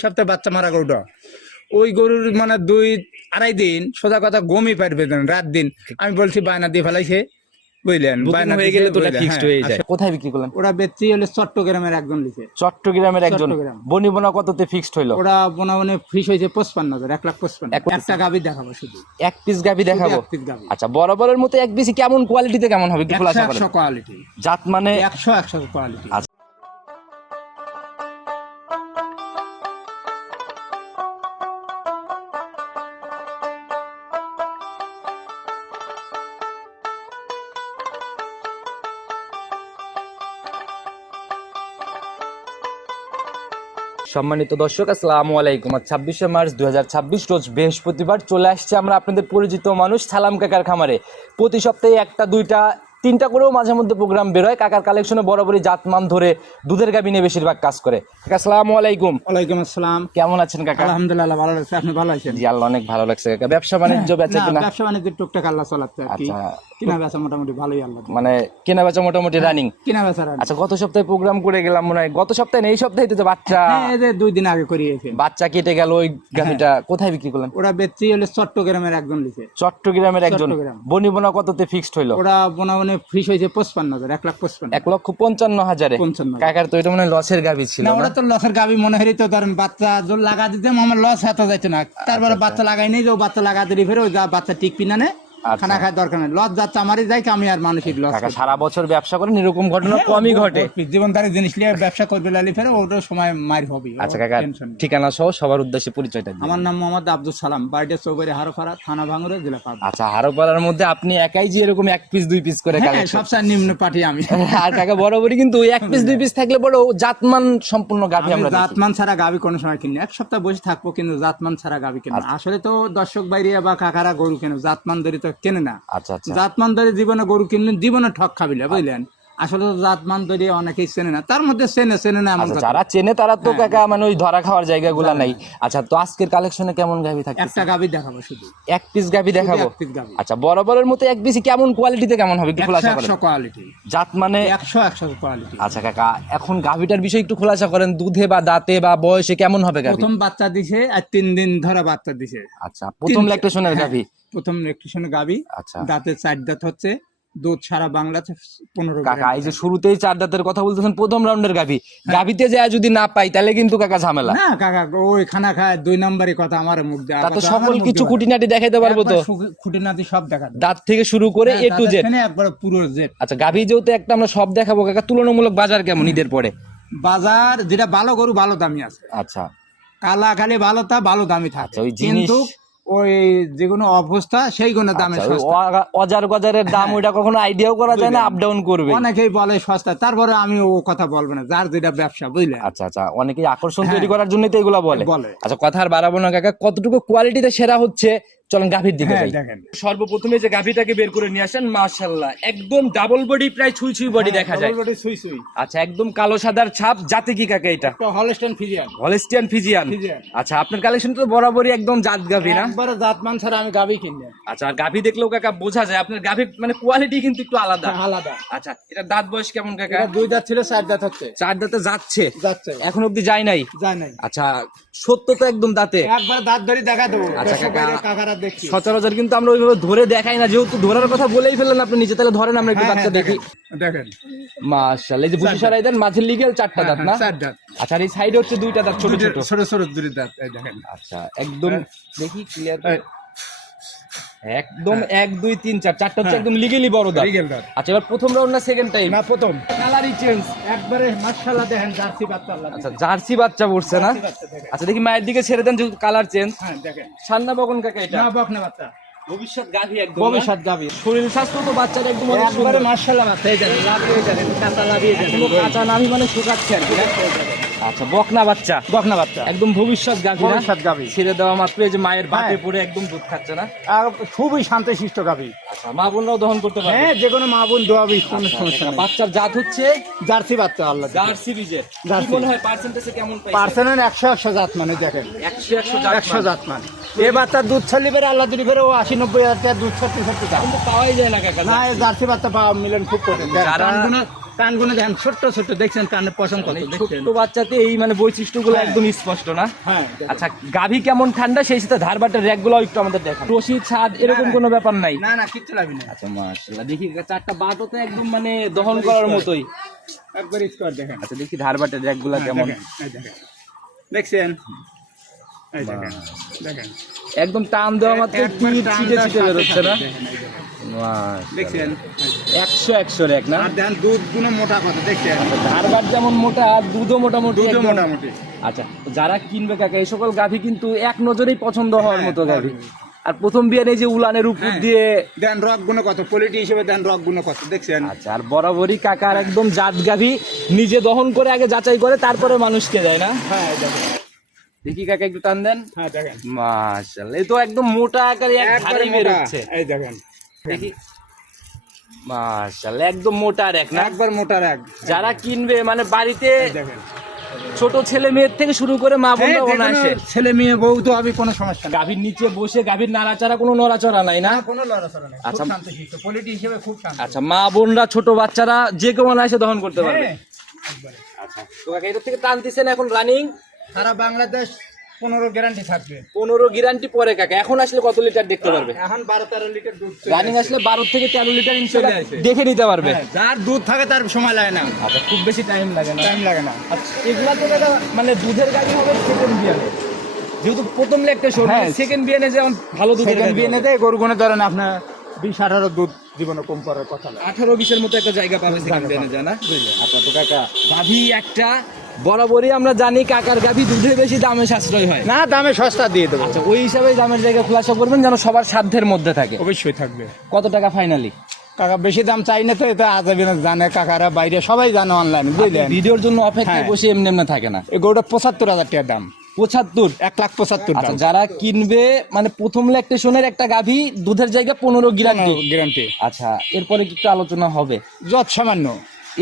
সপ্তাহে বাচ্চা মারা গরুটা ওই গরুর মানে 2-2.5 দিন সোজা কথা গমই পারবে না, রাত দিন আমি বলছি বায়না দিয়ে ফেলাইছে, বুঝলেন? বায়না হয়ে গেলে তো এটা ফিক্সড হয়ে যায়। কোথায় বিক্রি করলেন? ওরা বেচি হলে চট্টগ্রামের একজন লিখে। চট্টগ্রামের একজন। চট্টগ্রাম। বনিবনা কততে ফিক্সড হইলো? ওরা বনাবনে ফিস হয়েছে 55,000, 1,55,000। একটা গাভী দেখাবো শুধু, এক পিস গাভী দেখাবো। এক পিস গাভী। আচ্ছা, বরাবরের মতো এক পিস কেমন কোয়ালিটিতে কেমন হবে একটু খোলাসা করেন। 100 কোয়ালিটি, জাত মানে 100 কোয়ালিটি। সম্মানিত দর্শক, আসসালামু আলাইকুম। আজ 26শে মার্চ 2026 রোজ বৃহস্পতিবার চলে আসছে আমরা আপনাদের পরিচিত মানুষ সালাম কাকার খামারে। প্রতি সপ্তাহে একটা দুইটা তিনটা করেও মাঝে মধ্যে প্রোগ্রাম বেরোয়। কাকার কালেকশনে বরাবরই জাতমান ধরে দুধের গাভী নিয়ে বেশিরভাগ কাজ করে। কাকা আসসালামু আলাইকুম। ওয়ালাইকুম আসসালাম। কেমন আছেন কাকা? আলহামদুলিল্লাহ ভালো লাগছে, আপনি ভালো আছেন? জি আল্লাহ অনেক ভালো লাগছে কাকা। ব্যবসা বাণিজ্য বেচা কিনা? ব্যবসা বাণিজ্য টুকটাক আল্লাহ চালাচ্ছে আর কি। আচ্ছা, কিনা বেচা মোটামুটি ভালোই আল্লাহ, মানে কেনা বেচা মোটামুটি রানিং। কিনা বেচা আচ্ছা, গত সপ্তাহে প্রোগ্রাম করে গেলাম মনে হয়, গত সপ্তাহে না এই সপ্তাহে তো বাচ্চা, এই যে 2 দিন আগে করিয়েছে, বাচ্চা কেটে গেল। ওই গাভীটা কোথায় বিক্রি করলেন? ওরা বেচি হলে চট্টগ্রামের একজন লিখে। চট্টগ্রামের একজন। চট্টগ্রাম। বনিবনা কততে ফিক্সড হইলো? ওরা বনাবনে ফিস হয়েছে 55,000, 1,55,000। 1,55,000। 55,000। কাকার তো এটা মনে হয় লসের গাভী ছিল না, না? ওরা তো লসের গাভী মনে হরি, তো ধরেন বাচ্চা জোর লাগা দিতাম আমার লস হাতে যাইতো না। তারপরে বাচ্চা লাগাই নেই, যে বাচ্চা লাগা দিলি ফেরে ওই বাচ্চা টিকপি না নে, খানা খায় দরকার নেই, লস যাচ্ছে আমারই যাই, আমি আর মানসিক লস। কাকা সারা বছর ব্যবসা করেন, এরকম ঘটনা কমই ঘটে। জীবনদারি জিনিস নিয়ে ব্যবসা করবে লালি ফেরে ওটার সময় মার হবে। আচ্ছা কাকা, ঠিকানা সহ সবার উদ্দেশ্যে পরিচয়টা দিন। আমার নাম মোহাম্মদ আব্দুল সালাম, বাড়িটা চৌবাড়ি হারোপাড়া, থানা ভাঙ্গুরা, জেলা পাবনা। আচ্ছা, হারোপাড়ার মধ্যে আপনি একাই যে এরকম এক পিস দুই পিস করে কালেকশন? সবচেয়ে নিম্ন পাঠি আমি। আর কাকা বরাবরই কিন্তু এক পিস দুই পিস থাকলে বড় জাতমান সম্পূর্ণ গাভী আমরা দেখি। জাতমান ছাড়া গাভী কোনো সময় কিনি, এক সপ্তাহ বসে থাকবো কিন্তু জাতমান ছাড়া গাভী কেন। আসলে তো দর্শক বাইরে বা কাকারা গরু কেন, জাতমান ধরে তো কেনে না। আচ্ছা আচ্ছা, জাতমান ধরে জীবনে গরু কিনলেন, জীবনে ঠক খাবিলে, বুঝলেন? আসলে তো জাতমান ধরে অনেকেই চেনে না, তার মধ্যে চেনে না এমন কথা। যারা চেনে তারা তো কাকা মানে ওই ধরা খাওয়ার জায়গাগুলা নাই। আচ্ছা, তো আজকের কালেকশনে কেমন গাভী থাকছে? একটা গাভী দেখাবো শুধু, এক পিস গাভী দেখাবো। এক পিস গাভী। আচ্ছা, বরাবরের মতো এক পিস কেমন কোয়ালিটিতে কেমন হবে একটু খোলাসা করেন। 100 কোয়ালিটি, জাত মানে 100 কোয়ালিটি। আচ্ছা কাকা, এখন গাভীটার বিষয় একটু খোলাসা করেন। দুধে বা দাঁতে বা বয়সে কেমন হবে গাভী? প্রথম বাচ্চা দিছে আর 3 দিন ধরে বাচ্চা দিছে। আচ্ছা, প্রথম ল্যাকটেশনের গাভী। প্রথম ল্যাকটেশনের গাভী। আচ্ছা, দাঁতে 4 দাঁত হচ্ছে, দুধ সারা বাংলাতে 15 কাকা এই যে শুরুতেই 4 দাঁতের কথা বলতেছেন, প্রথম রাউন্ডের গাভী, গাভীতে যায় যদি না পাই তাহলে কিন্তু কাকা ঝামেলা। না কাকা, ওই খানা খায় 2 নম্বরের কথা আমার মুখ দেয়া। তা তো সকল কিছু খুঁটিনাটি দেখাইতে পারবো তো? খুঁটিনাটি সব দেখাবো, দাঁত থেকে শুরু করে এ টু জেড একবার পুরো জেড। আচ্ছা, গাভী যেহেতু একটা আমরা সব দেখাবো কাকা, তুলনামূলক বাজার কেমন ঈদের পরে? বাজার যেটা ভালো গরু ভালো দামি আছে, আচ্ছা কালা খালি ভালো তা ভালো দামি থাকে। ওই জিনিস, কিন্তু ওই যেগুলো অবস্থা সেই গুণে দামে সস্তা। অজার গজারের দাম ওইটা কখনো আইডিয়াও করা যায় না, আপ ডাউন করবে। অনেকেই বলে সস্তা, তারপরে আমি ও কথা বলবো না, যার যেটা ব্যবসা, বুঝলে? আচ্ছা আচ্ছা, অনেকেই আকর্ষণ তৈরি করার জন্যই তো এগুলা বলে। বলে। আচ্ছা, কথা আর বাড়াবো না কাকা, কতটুকু কোয়ালিটিতে সেরা হচ্ছে চলেন গাভীর দিকে যাই। দেখেন সর্বপ্রথমে যে গাভীটাকে বের করে নিয়ে আসেন, মাশাআল্লাহ একদম ডাবল বডি, প্রায় ছুঁই ছুঁই বডি দেখা যায়। সুই সুই। আচ্ছা, একদম কালো সাদার ছাপ। জাতে কি কাকা এটা? Holstein Friesian. Holstein Friesian. আচ্ছা, আপনার কালেকশন তো বরাবরই একদম জাত গাভী না? একবারে জাতমান ছাড়া আমি গাভী কিনি। আচ্ছা, আর গাভী দেখলেও কাকা বোঝা যায় আপনার গাভীর মানে কোয়ালিটি কিন্তু একটু আলাদা। আলাদা। আচ্ছা, এটা দাঁত বয়স কেমন কাকা? এটা 2 দাঁত ছিল, 4 দাঁত হচ্ছে। 4 দাঁতে যাচ্ছে, যাচ্ছে, এখন অব্দি যায় নাই? যায় নাই। আচ্ছা, সত্য তো একদম দাঁতে? একবার দাঁত ধরে দেখা দেবো। আচ্ছা কাকা, কাকারা দেখছি সচরাচর কিন্তু আমরা ওইভাবে ধরে দেখাই না, যেহেতু ধরার কথা বলেই ফেললেন আপনি নিজে, তাহলে ধরেন আমরা একটু দাঁতটা দেখি। দেখেন মাশাআল্লাহ, এই যে বুঝি সরাই দেন, মাঝের লিগেল 4টা দাঁত না? 4 দাঁত। আচ্ছা, আর এই সাইডে হচ্ছে 2টা দাঁত ছোট ছোট ছোট ছোট 2 দাঁত, এই দেখেন। আচ্ছা, একদম দেখি ক্লিয়ার, একদম 1 2 3 4 চারটা হচ্ছে একদম লিগেলি বড় দাঁত। আচ্ছা, এবার প্রথম রাউন্ড না সেকেন্ড টাইম? না, প্রথম। কালারই চেঞ্জ একবারে, মাশাআল্লাহ দেখেন, জার্সি বাচ্চা আল্লাহ। আচ্ছা, জার্সি বাচ্চা পড়ছে না? আচ্ছা, দেখি মায়ের দিকে ছেড়ে দেন, যেহেতু কালার চেঞ্জ। হ্যাঁ দেখেন, সান্না বকন কাকা এটা? না, বকনা বাচ্চা, ভবিষ্যৎ গাভী একদম। ভবিষ্যৎ গাভী। শরীর স্বাস্থ্য তো বাচ্চার একদম অনেক একবারে সুন্দর। মাশাআল্লাহ বাচ্চা, এই দেখেন লাভিয়ে দেখেন, কাঁচা লাভিয়ে দেখেন, কোনো কাঁচা নামি মানে শুকাচ্ছে আর কি। আচ্ছা, বকনা বাচ্চা, বকনা বাচ্চা একদম ভবিষ্যৎ গাভী না? ভবিষ্যৎ গাভী। ছেড়ে দেওয়া মাত্র এই যে মায়ের বাপে পড়ে একদম দুধ খাচ্ছে না? আর খুবই শান্তশিষ্ট গাভী। আচ্ছা, মা বোনরাও দহন করতে পারবে? হ্যাঁ, যে কোনো মা বোন দোয়াবি, কোনো সমস্যা নেই। বাচ্চার জাত হচ্ছে জার্সি বাচ্চা আল্লাহ। জার্সি বীজের। কি জার্সি। মনে হয় পার্সেন্টেজে কেমন পাইছে? পার্সেন্টেজ 100 জাত মানে দেখেন, 100 জাত 100 জাত মানে। এই বাচ্চার দুধ ছাড়লি বেড়ে আল্লাহ দিলি বেড়ে ও 80-90 হাজার টাকা দুধ ছাড়তে ছাড়তে দাম। কিন্তু পাওয়াই যায় না কাকা। না, এই জার্সি বাচ্চা পাওয়া মিলেন খুব কঠিন। যারা- কানগুলো দেখেন ছোট্ট ছোট্ট, দেখছেন কানের পশম কত, দেখছেন ছোট বাচ্চাতে এই মানে বৈশিষ্ট্যগুলো একদম স্পষ্ট না? হ্যাঁ। আচ্ছা, গাভী কেমন ঠান্ডা সেই সাথে ধারবাটের র্যাকগুলো একটু আমাদের দেখান। রশি ছাদ এরকম কোনো ব্যাপার নাই? না না, কিচ্ছু লাগবে না। আচ্ছা মাশাআল্লাহ, দেখি চারটা বাটও তো একদম মানে দহন করার মতোই। একবার স্কোয়ার দেখেন। আচ্ছা, দেখি ধারবাটের র্যাকগুলো কেমন। দেখেন, এই দেখেন, দেখছেন, এই দেখেন, দেখেন একদম টান দেওয়া মাত্র একবার টান ছিটে দেওয়ার ছিটে সাথে বেরোচ্ছে না? সাথে দেখেন, এই দেখেন, মাশাআল্লাহ, দেখছেন, 100 র্যাক না? আর দেখেন দুধ গুলো মোটা কত, দেখছেন, ধারবাট যেমন মোটা আর দুধও মোটামুটি দুধও একদম। মোটামুটি। আচ্ছা, তো যারা কিনবে কাকা এই সকল গাভী কিন্তু এক নজরেই পছন্দ হওয়ার হ্যাঁ, মতো গাভী। আর প্রথম বিয়ার এই যে উলানের উপর হ্যাঁ। দিয়ে, দেন রক গুলো কত, কোয়ালিটি হিসেবে দেন রক গুলো কত, দেখছেন। আচ্ছা, আর বরাবরই কাকার একদম জাত গাভী নিজে দহন করে আগে যাচাই করে তারপরে মানুষকে দেয় না? হ্যাঁ, এই দেখেন, দেখি কাকা একটু টান দেন। হ্যাঁ দেখেন, মাশাআল্লাহ, এই তো একদম মোটা আকারে এক ধারে একবারে বের মোটা, হচ্ছে। এই দেখেন, দেখি, মাশাআল্লাহ, একদম মোটা র্যাক না? একবার মোটা রাখ। যারা কিনবে মানে বাড়িতে দেখেন, ছোট ছেলে মেয়ের থেকে শুরু করে মা হ্যাঁ, বোনরা যেকোনো অনায়াসে ছেলে মেয়ে বউ তো হবে, কোনো সমস্যা নেই। গাভীর নিচে বসে গাভীর নাড়াচাড়া কোনো নড়াচড়া নাই না? কোনো লড়াচড়া নেই, আচ্ছা। খুব শান্তশিষ্ট, কোয়ালিটি হিসেবে খুব শান্ত। আচ্ছা, মা বোনরা ছোট বাচ্চারা যে কেউ অনায়াসে দহন করতে পারবে। হ্যাঁ, একবারে। আচ্ছা, তো কাকা এটার থেকে টানতেছেন এখন রানিং সারা বাংলাদেশ 15 গ্যারান্টি থাকবে। 15 গ্যারান্টি পরে কাকা। এখন আসলে কত লিটার দেখতে পারবে? এখন 12-13 লিটার দুধ চলে রানিং আসে। আসলে 12 থেকে 13 লিটার ইনশাআল্লাহ চলে আসে। দেখে নিতে পারবে। হ্যাঁ, যার দুধ থাকে তার সময় লাগে না, আচ্ছা, খুব বেশি টাইম লাগে না। টাইম লাগে না। আচ্ছা, এগুলা তো দাদা মানে দুধের গাড়ি হবে সেকেন্ড বিয়ানে, যেহেতু প্রথম লেগটা শোন, হ্যাঁ। সেকেন্ড বিয়ানে যেমন ভালো দুধের সেকেন্ড গাভী বিয়ে হবে। নিতে গরু গুনে ধরেন আপনার 20-18 দুধ জীবনে কম করার কথা না। 18-20 এর মতো একটা জায়গা পাবে সেকেন্ড জায়গা বিয়ানে, পাবে। যায় না? বুঝলেন। আচ্ছা, তো কাকা গাভী একটা বরাবরই আমরা জানি কাকার গাভী দুধে বেশি দামে সাশ্রয় হয়। না, দামে সস্তা দিয়ে দেবো। আচ্ছা, ওই হিসাবে দামের জায়গা খোলাসা করবেন যেন সবার সাধ্যের মধ্যে থাকে। অবশ্যই থাকবে। কত টাকা ফাইনালি? কাকা বেশি দাম চাই না তো, এটা আজাবি না, জানে কাকারা বাইরে সবাই জানে অনলাইন, বুঝলেন। ভিডিওর জন্য অপেক্ষায় হ্যাঁ। বসে এমনি এমনি থাকে না। এই গরুটা 75,000 টাকা দাম, 75। 1,75,000 আচ্ছা, দাম। যারা কিনবে মানে প্রথম ল্যাকটেশনের একটা গাভী দুধের জায়গা 15 গ্যারান্টি। গ্যারান্টি। আচ্ছা, এরপরে কি একটু আলোচনা হবে? যত সামান্য,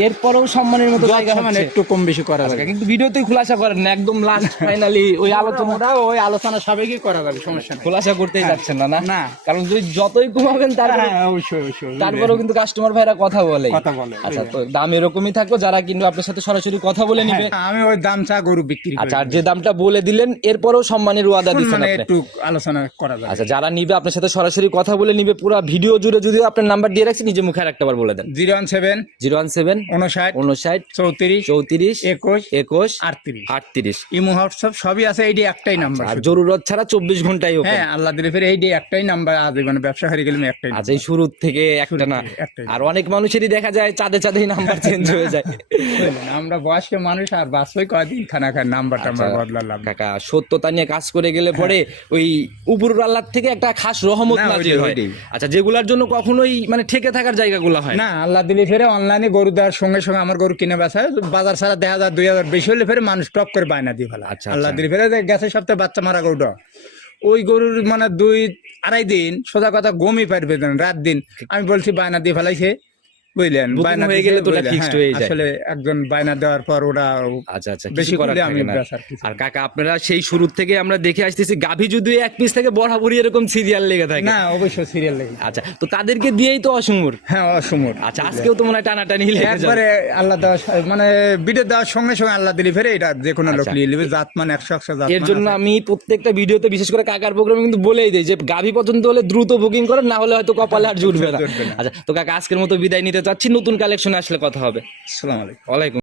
এরপরেও সম্মানের মতো যত জায়গা সামান্য হচ্ছে। একটু কম বেশি করা যাবে। কিন্তু ভিডিওতেই খোলাসা করেন না, একদম লাস্ট ফাইনালি ওই আলোচনা ওটা ওই আলোচনা সাবেকই করা যাবে, সমস্যা নেই। খোলাসা করতেই যাচ্ছেন না? না। কারণ যদি যতই কমাবেন তারপরে হ্যাঁ, অবশ্যই অবশ্যই। তারপরেও কিন্তু কাস্টমার ভাইরা কথা বলে। কথা বলে। আচ্ছা, তো দাম এরকমই থাকবে, যারা কিন্তু আপনার সাথে সরাসরি কথা বলে নিবে। হ্যাঁ, আমি ওই দাম চা গরু বিক্রি করি। আচ্ছা, আর যে দামটা বলে দিলেন এরপরেও সম্মানের ওয়াদা দিচ্ছেন মানে আপনি। একটু আলোচনা করা যাবে। আচ্ছা, যারা নিবে আপনার সাথে সরাসরি কথা বলে নিবে, পুরো ভিডিও জুড়ে যদিও আপনার নাম্বার দিয়ে রাখছি, নিজে মুখে আরেকটাবার বলে দেন। 017 017 59 59 34 34 21 21 38। 38। ইমো হোয়াটসঅ্যাপ সবই আছে, এইটি একটাই নাম্বার। আর জরুরত ছাড়া 24 ঘন্টাই ওপেন। হ্যাঁ, আল্লাহ দিলে ফের এইটি একটাই নাম্বার, আজীবন ব্যবসা হারিয়ে গেলাম একটাই আজ এই শুরু থেকে একটা না, একটাই। আর অনেক মানুষেরই দেখা যায় চাঁদে চাঁদেই নাম্বার চেঞ্জ হয়ে যায়। বুঝলেন, আমরা বয়স্ক মানুষ আর বাঁচবই কয়দিন, খানা খায় নাম্বার টাম্বার বদলালাম। কাকা সত্যতা নিয়ে কাজ করে গেলে পরে ওই উপরুর আল্লাহ থেকে একটা খাস রহমত না, নাজিল হয়। ওইটাই। আচ্ছা, যেগুলার জন্য কখনোই মানে ঠেকে থাকার জায়গাগুলো হয় না। না, আল্লাহ দিলে ফেরে অনলাইনে গরু দেওয়ার সঙ্গে সঙ্গে আমার গরু কিনে বেচা হয়। বাজার ছাড়া 1000-2000 বেশি হলে ফেরে মানুষ টপ করে বায়না দিয়ে ফেলা। আচ্ছা, আল্লাহ আচ্ছা। দিলে ফেরে গেছে সপ্তাহে বাচ্চা মারা গরুটা, ওই গরুর মানে 2-2.5 দিন সোজা কথা গমই পারবে না, রাত দিন আমি বলছি বায়না দিয়ে ফেলাইছে, বুঝলেন। বুকিং বায়না হয়ে দিছে, গেলে তো ওটা বুঝলেন, fixed হ্যাঁ, হয়ে যায়। আসলে একজন বায়না দেওয়ার পর ওরা আচ্ছা, আচ্ছা, বেশি কিছু করার করলে আমি থাকে না। বেচার কিছু। আর কাকা আপনারা সেই শুরু থেকে আমরা দেখে আসতেছি গাভী যদি এক পিস থেকে বরাবরই এরকম সিরিয়াল লেগে থাকে। না, অবশ্যই সিরিয়াল লেগে। আচ্ছা, তো তাদেরকে দিয়েই তো অসম্ভব। হ্যাঁ, অসমর। আচ্ছা, আজকেও তো মনে হয় টানাটানি লেগে যাবে। একবারে আল্লাহ দেওয়া মানে বিটে দেওয়ার সঙ্গে সঙ্গে আল্লাহ দিলে ফেরে এটা যে কোনো লোক আচ্ছা। নিয়ে নেবে, জাত মানে 100 জাত এর মান জন্য আছে। আমি প্রত্যেকটা ভিডিওতে বিশেষ করে কাকার প্রোগ্রামে কিন্তু বলেই দেই যে গাভী পছন্দ হলে দ্রুত বুকিং করেন, না হলে হয়তো কপালে আর জুটবে না। জুটবে না। আচ্ছা, তো কাকা আজকের মতো বিদায় নিতে চাচ্ছি, নতুন কালেকশনে আসলে কথা হবে। আসসালামু আলাইকুম। ওয়ালাইকুম।